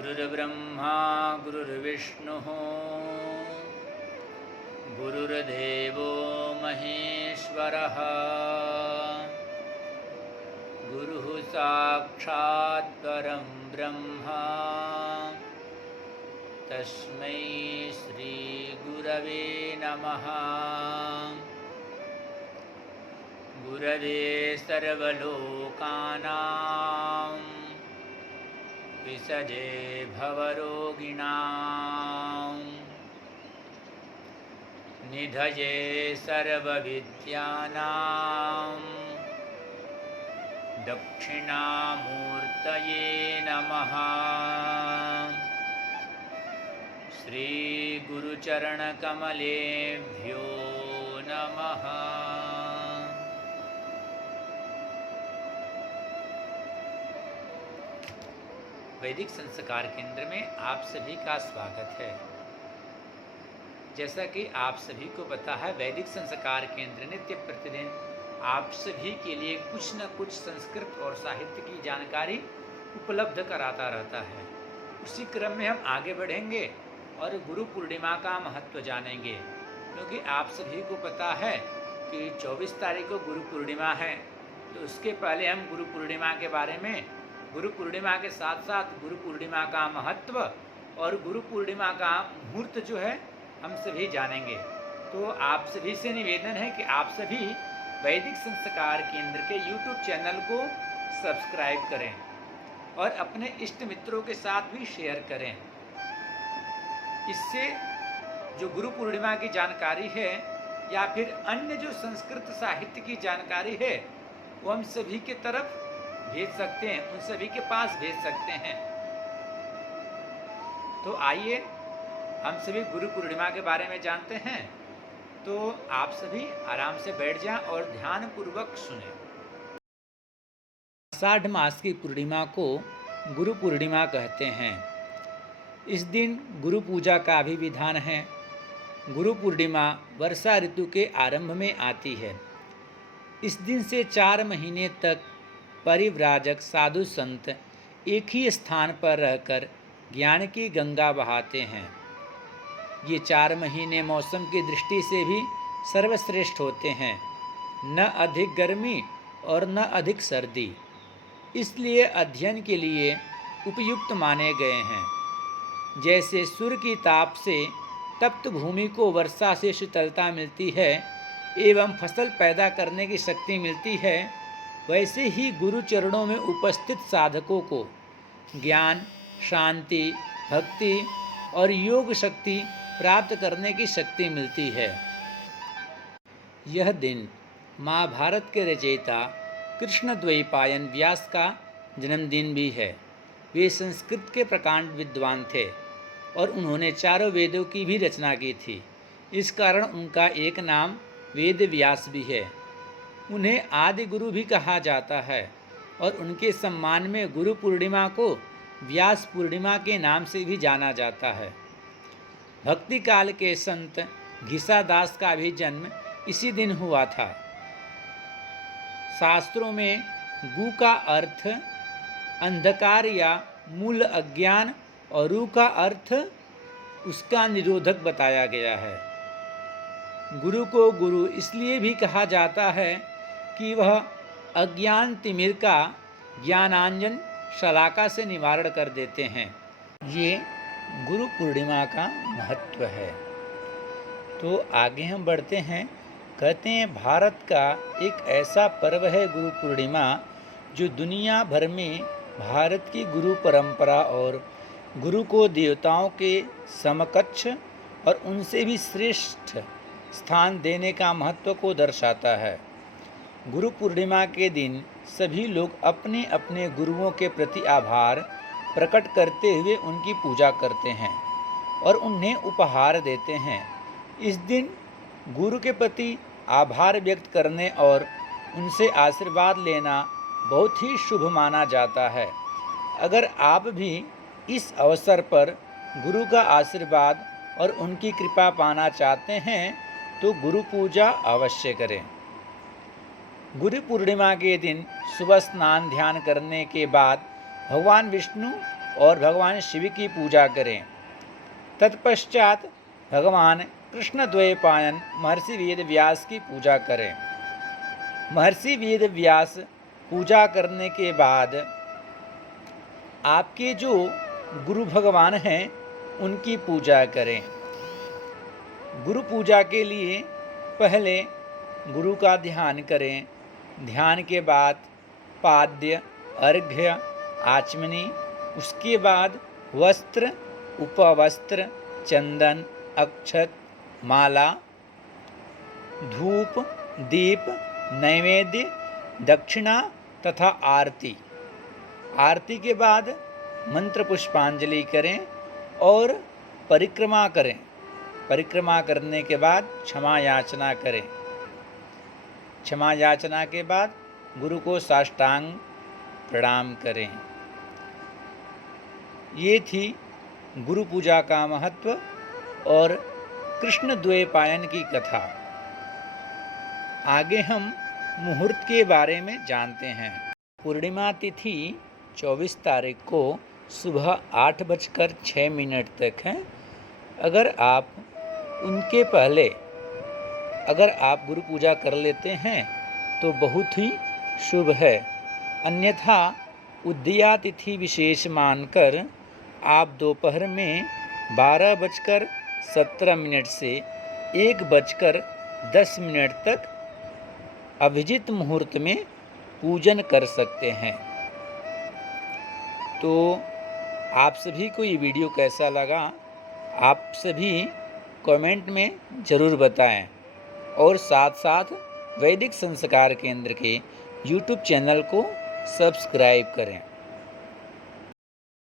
गुरुर्ब्रह्मा गुरुर्विष्णुः गुरुर्देवो महेश्वरः गुरुः साक्षात् परं ब्रह्म तस्मै श्री गुरवे नमः। गुरवे सर्वलोकानां विसजे भवरोगिणां निधये सर्वविद्यानां दक्षिणामूर्तये नमः। श्रीगुरुचरणकमलेभ्यो नमः। वैदिक संस्कार केंद्र में आप सभी का स्वागत है। जैसा कि आप सभी को पता है, वैदिक संस्कार केंद्र नित्य प्रतिदिन आप सभी के लिए कुछ न कुछ संस्कृत और साहित्य की जानकारी उपलब्ध कराता रहता है। उसी क्रम में हम आगे बढ़ेंगे और गुरु पूर्णिमा का महत्व जानेंगे, क्योंकि आप सभी को पता है कि 24 तारीख को गुरु पूर्णिमा है। तो उसके पहले हम गुरु पूर्णिमा के बारे में, गुरु पूर्णिमा के साथ साथ गुरु पूर्णिमा का महत्व और गुरु पूर्णिमा का मुहूर्त जो है हम सभी जानेंगे। तो आप सभी से निवेदन है कि आप सभी वैदिक संस्कार केंद्र के YouTube चैनल को सब्सक्राइब करें और अपने इष्ट मित्रों के साथ भी शेयर करें। इससे जो गुरु पूर्णिमा की जानकारी है या फिर अन्य जो संस्कृत साहित्य की जानकारी है वो हम सभी के तरफ भेज सकते हैं, उन सभी के पास भेज सकते हैं। तो आइए हम सभी गुरु पूर्णिमा के बारे में जानते हैं। तो आप सभी आराम से बैठ जाएं और ध्यान पूर्वक सुनें। आषाढ़ मास की पूर्णिमा को गुरु पूर्णिमा कहते हैं। इस दिन गुरु पूजा का भी विधान है। गुरु पूर्णिमा वर्षा ऋतु के आरंभ में आती है। इस दिन से 4 महीने तक परिव्राजक साधु संत एक ही स्थान पर रहकर ज्ञान की गंगा बहाते हैं। ये 4 महीने मौसम की दृष्टि से भी सर्वश्रेष्ठ होते हैं, न अधिक गर्मी और न अधिक सर्दी, इसलिए अध्ययन के लिए उपयुक्त माने गए हैं। जैसे सूर्य की ताप से तप्त भूमि को वर्षा से शीतलता मिलती है एवं फसल पैदा करने की शक्ति मिलती है, वैसे ही गुरु चरणों में उपस्थित साधकों को ज्ञान, शांति, भक्ति और योग शक्ति प्राप्त करने की शक्ति मिलती है। यह दिन महाभारत के रचयिता कृष्णद्वैपायन व्यास का जन्मदिन भी है। वे संस्कृत के प्रकांड विद्वान थे और उन्होंने 4 वेदों की भी रचना की थी। इस कारण उनका एक नाम वेद व्यास भी है। उन्हें आदि गुरु भी कहा जाता है और उनके सम्मान में गुरु पूर्णिमा को व्यास पूर्णिमा के नाम से भी जाना जाता है। भक्ति काल के संत घिसादास का भी जन्म इसी दिन हुआ था। शास्त्रों में गु का अर्थ अंधकार या मूल अज्ञान और रु का अर्थ उसका निरोधक बताया गया है। गुरु को गुरु इसलिए भी कहा जाता है कि वह अज्ञान तिमिर का ज्ञानांजन शलाका से निवारण कर देते हैं। ये गुरु पूर्णिमा का महत्व है। तो आगे हम बढ़ते हैं। कहते हैं भारत का एक ऐसा पर्व है गुरु पूर्णिमा जो दुनिया भर में भारत की गुरु परंपरा और गुरु को देवताओं के समकक्ष और उनसे भी श्रेष्ठ स्थान देने का महत्व को दर्शाता है। गुरु पूर्णिमा के दिन सभी लोग अपने अपने गुरुओं के प्रति आभार प्रकट करते हुए उनकी पूजा करते हैं और उन्हें उपहार देते हैं। इस दिन गुरु के प्रति आभार व्यक्त करने और उनसे आशीर्वाद लेना बहुत ही शुभ माना जाता है। अगर आप भी इस अवसर पर गुरु का आशीर्वाद और उनकी कृपा पाना चाहते हैं तो गुरु पूजा अवश्य करें। गुरु पूर्णिमा के दिन सुबह स्नान ध्यान करने के बाद भगवान विष्णु और भगवान शिव की पूजा करें। तत्पश्चात भगवान कृष्णद्वैपायन महर्षि वेद व्यास की पूजा करें। महर्षि वेद व्यास पूजा करने के बाद आपके जो गुरु भगवान हैं उनकी पूजा करें। गुरु पूजा के लिए पहले गुरु का ध्यान करें। ध्यान के बाद पाद्य, अर्घ्य, आचमनी, उसके बाद वस्त्र, उपवस्त्र, चंदन, अक्षत, माला, धूप, दीप, नैवेद्य, दक्षिणा तथा आरती। आरती के बाद मंत्र पुष्पांजलि करें और परिक्रमा करें। परिक्रमा करने के बाद क्षमा याचना करें। क्षमा याचना के बाद गुरु को साष्टांग प्रणाम करें। ये थी गुरु पूजा का महत्व और कृष्णद्वैपायन की कथा। आगे हम मुहूर्त के बारे में जानते हैं। पूर्णिमा तिथि 24 तारीख को सुबह 8:06 तक है। अगर आप उनके पहले गुरु पूजा कर लेते हैं तो बहुत ही शुभ है। अन्यथा उदया तिथि विशेष मानकर आप दोपहर में 12:17 से 1:10 तक अभिजित मुहूर्त में पूजन कर सकते हैं। तो आप सभी को ये वीडियो कैसा लगा, आप सभी कमेंट में ज़रूर बताएं और साथ साथ वैदिक संस्कार केंद्र के YouTube चैनल को सब्सक्राइब करें।